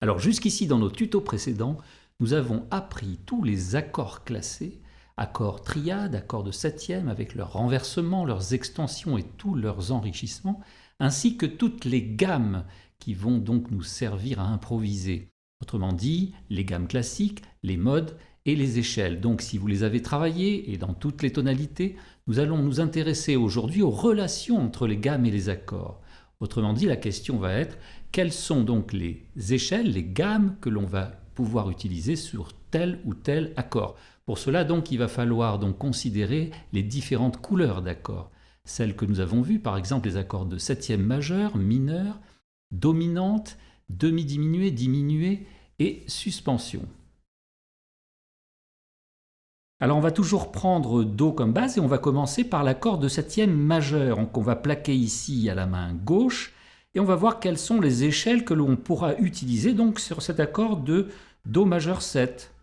Alors jusqu'ici dans nos tutos précédents, nous avons appris tous les accords classés, accords triades, accords de septième avec leurs renversements, leurs extensions et tous leurs enrichissements, ainsi que toutes les gammes qui vont donc nous servir à improviser. Autrement dit, les gammes classiques, les modes et les échelles. Donc si vous les avez travaillées et dans toutes les tonalités, nous allons nous intéresser aujourd'hui aux relations entre les gammes et les accords. Autrement dit, la question va être quelles sont donc les échelles, les gammes que l'on va pouvoir utiliser sur tel ou tel accord. Pour cela, donc, il va falloir donc considérer les différentes couleurs d'accords. Celles que nous avons vues, par exemple les accords de septième majeur, mineur, dominante, demi-diminuée, diminuée et suspension. Alors on va toujours prendre Do comme base et on va commencer par l'accord de septième majeur. Donc on va plaquer ici à la main gauche et on va voir quelles sont les échelles que l'on pourra utiliser donc sur cet accord de Do majeur 7.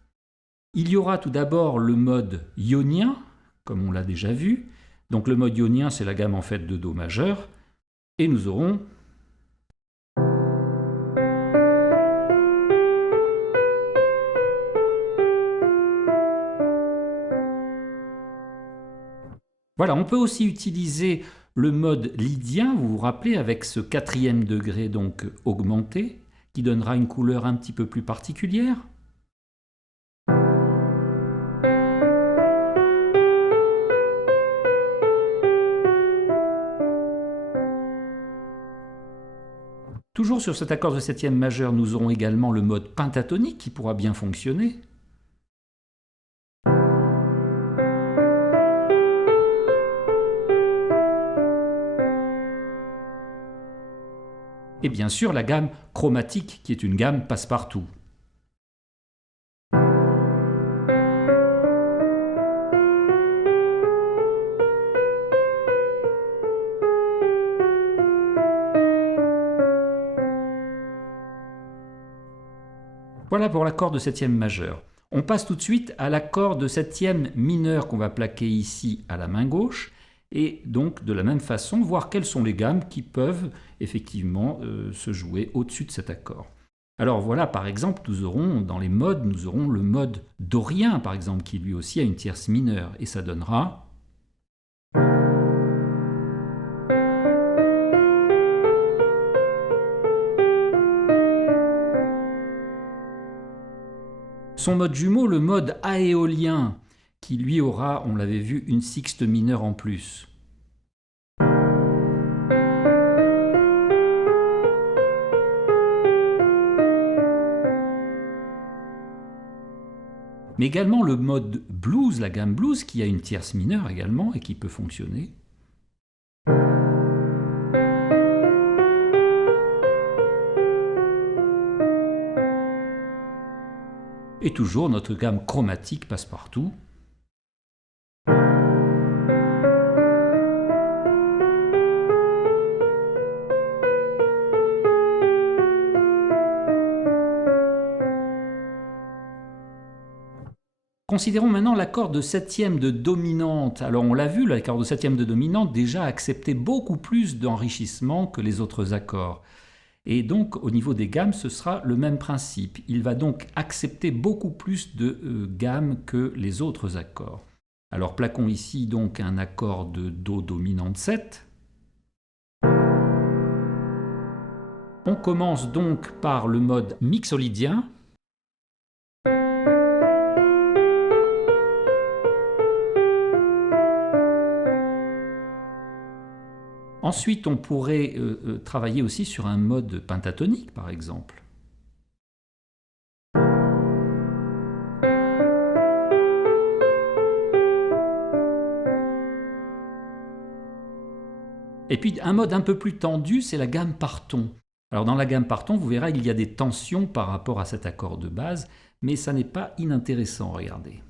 Il y aura tout d'abord le mode ionien, comme on l'a déjà vu. Donc le mode ionien, c'est la gamme en fait de Do majeur. Et nous aurons voilà, on peut aussi utiliser le mode lydien, vous vous rappelez, avec ce quatrième degré donc augmenté, qui donnera une couleur un petit peu plus particulière. Toujours sur cet accord de septième majeur, nous aurons également le mode pentatonique qui pourra bien fonctionner. Et bien sûr la gamme chromatique qui est une gamme passe-partout. Voilà pour l'accord de septième majeur. On passe tout de suite à l'accord de septième mineur qu'on va plaquer ici à la main gauche et donc de la même façon voir quelles sont les gammes qui peuvent effectivement se jouer au-dessus de cet accord. Alors voilà, par exemple, nous aurons dans les modes, nous aurons le mode dorien par exemple qui lui aussi a une tierce mineure et ça donnera son mode jumeau, le mode aéolien, qui lui aura, on l'avait vu, une sixte mineure en plus. Mais également le mode blues, la gamme blues, qui a une tierce mineure également et qui peut fonctionner. Et toujours notre gamme chromatique passe-partout. Considérons maintenant l'accord de septième de dominante. Alors on l'a vu, l'accord de septième de dominante déjà acceptait beaucoup plus d'enrichissement que les autres accords. Et donc au niveau des gammes, ce sera le même principe. Il va donc accepter beaucoup plus de gammes que les autres accords. Alors plaquons ici donc un accord de Do dominante 7. On commence donc par le mode mixolydien. Ensuite, on pourrait travailler aussi sur un mode pentatonique, par exemple. Et puis, un mode un peu plus tendu, c'est la gamme par ton. Alors, dans la gamme par ton, vous verrez, il y a des tensions par rapport à cet accord de base, mais ça n'est pas inintéressant, regardez.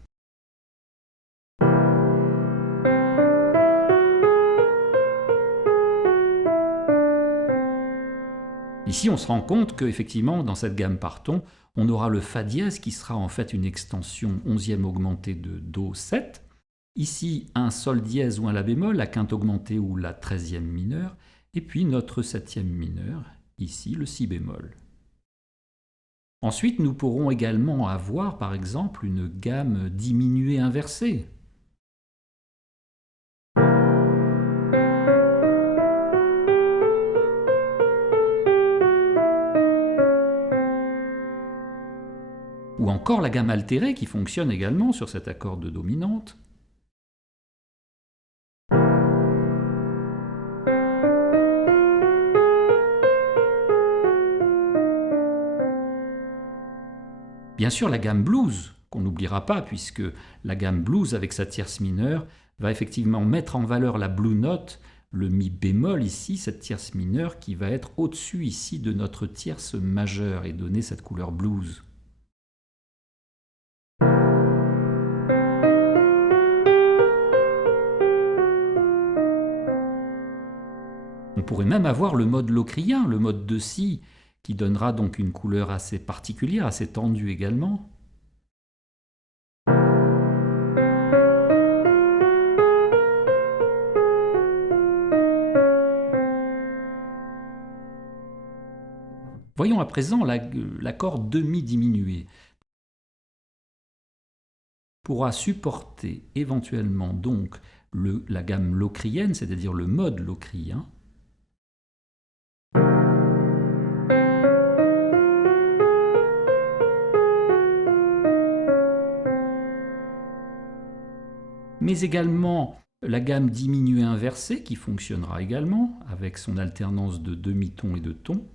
Ici, on se rend compte qu'effectivement, dans cette gamme par ton, on aura le Fa dièse qui sera en fait une extension 11e augmentée de Do 7. Ici, un Sol dièse ou un La bémol, la quinte augmentée ou la 13e mineure. Et puis notre 7e mineur, ici le Si bémol. Ensuite, nous pourrons également avoir, par exemple, une gamme diminuée inversée. Ou encore la gamme altérée qui fonctionne également sur cet accord de dominante. Bien sûr, la gamme blues, qu'on n'oubliera pas, puisque la gamme blues avec sa tierce mineure va effectivement mettre en valeur la blue note, le mi bémol ici, cette tierce mineure qui va être au-dessus ici de notre tierce majeure et donner cette couleur blues. On pourrait même avoir le mode locrien, le mode de si, qui donnera donc une couleur assez particulière, assez tendue également. Voyons à présent l'accord demi-diminué. Pourra supporter éventuellement donc la gamme locrienne, c'est-à-dire le mode locrien. Mais également la gamme diminuée inversée qui fonctionnera également avec son alternance de demi-ton et de ton.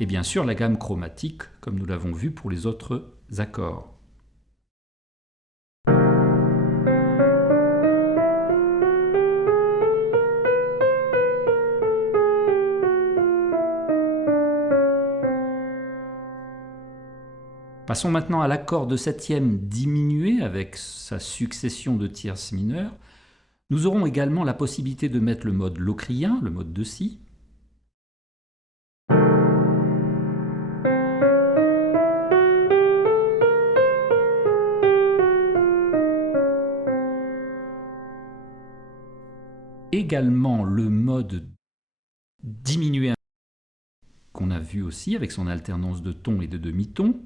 Et bien sûr la gamme chromatique, comme nous l'avons vu pour les autres accords. Passons maintenant à l'accord de septième diminué avec sa succession de tierces mineures. Nous aurons également la possibilité de mettre le mode locrien, le mode de si. Également le mode diminué qu'on a vu aussi avec son alternance de ton et de demi-ton.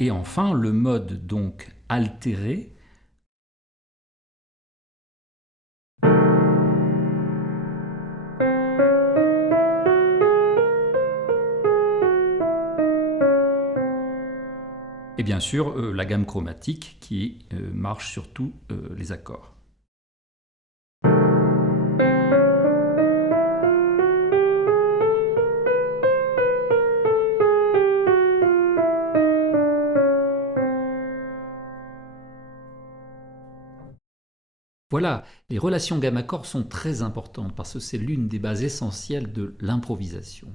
Et enfin le mode donc altéré. Et bien sûr, la gamme chromatique qui marche sur tous les accords. Voilà, les relations gamme-accord sont très importantes parce que c'est l'une des bases essentielles de l'improvisation.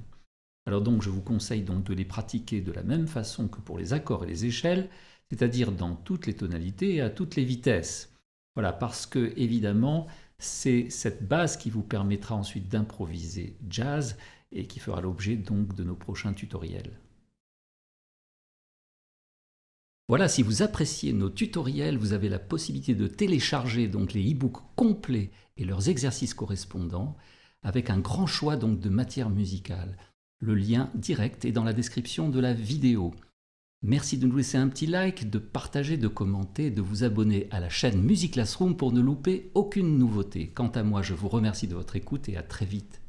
Alors donc je vous conseille donc de les pratiquer de la même façon que pour les accords et les échelles, c'est-à-dire dans toutes les tonalités et à toutes les vitesses. Voilà, parce que évidemment, c'est cette base qui vous permettra ensuite d'improviser jazz et qui fera l'objet donc de nos prochains tutoriels. Voilà, si vous appréciez nos tutoriels, vous avez la possibilité de télécharger donc les e-books complets et leurs exercices correspondants avec un grand choix donc de matières musicales. Le lien direct est dans la description de la vidéo. Merci de nous laisser un petit like, de partager, de commenter, de vous abonner à la chaîne Music Classroom pour ne louper aucune nouveauté. Quant à moi, je vous remercie de votre écoute et à très vite.